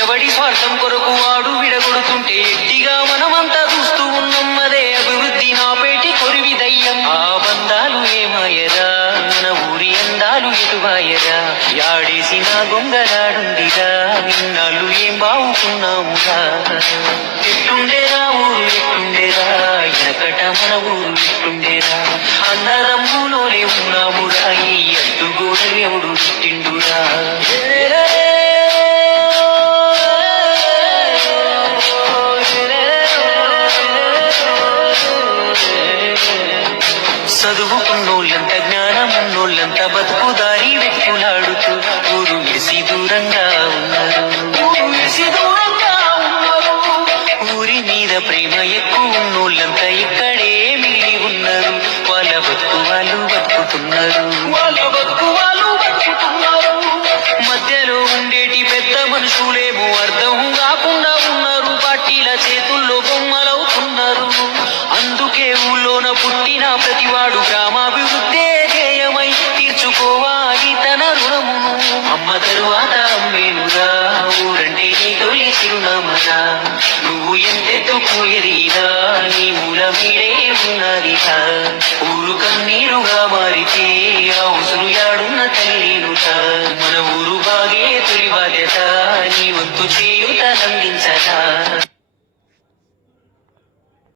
ఎవడి స్వార్థం కొరకు వాడు విడగొడుతుంటే ఎట్టిగా మనమంతా చూస్తూ ఉన్నాం. అదే అభివృద్ధి నా పేటి కొరివి దయ్యం. ఆ బంధాలు ఏమాయరా మన ఊరి అందాలు ఎటువాయరా యాడేసిన గొంగలాడుందిరా నిన్నాళ్ళు ఏం బావుకున్నామురా ఎట్టుండేరా ఊరు ఎట్టుండేరా? ఎనకట మన ఊరు ఎట్టుండేరా? అన్నదమ్ములోనే ఉన్నాముగా ఈ అడ్డు గోడలు ఎవడు చుట్టిండురా చదువుకున్నోళ్ళంత జ్ఞానం ఉన్నోళ్ళంత బతుకుదారి వెతుకులాడుతూ ఊరు దూరంగా ఉన్నారు ఊరు దూరంగా ఉన్నారు. ఊరి మీద ప్రేమ ఎక్కువ ఉన్నోళ్ళంత ఇక్కడే మిగిలి ఉన్నారు. వాళ్ళ బతుకు వాళ్ళు బతుకుతున్నారు. మధ్యలో ఉండేటి పెద్ద మనుషులేమో అర్థం కాకుండా ఉన్నారు. పార్టీల చేతుల్లో బొమ్మలవుతున్నారు. అందుకే ఊళ్ళో పుట్టిన ప్రతివాడు గ్రామాభివృద్ధే ధ్యేయమై తీర్చుకోవాలి తన రుణమును. అమ్మ తరువాత అమ్మేనురా ఊరంటే నీ తొలి చిరునామరా. నువ్వు ఎంతెత్తుకు ఎదిగినా నీ మూలమీడే ఉన్నదిరా. ఊరు కన్నీరుగా మారితే ఆ ఉసురు యాడున్న తల్లినురా మన ఊరు బాగే తొలి బాధ్యత నీ వంతు చేయు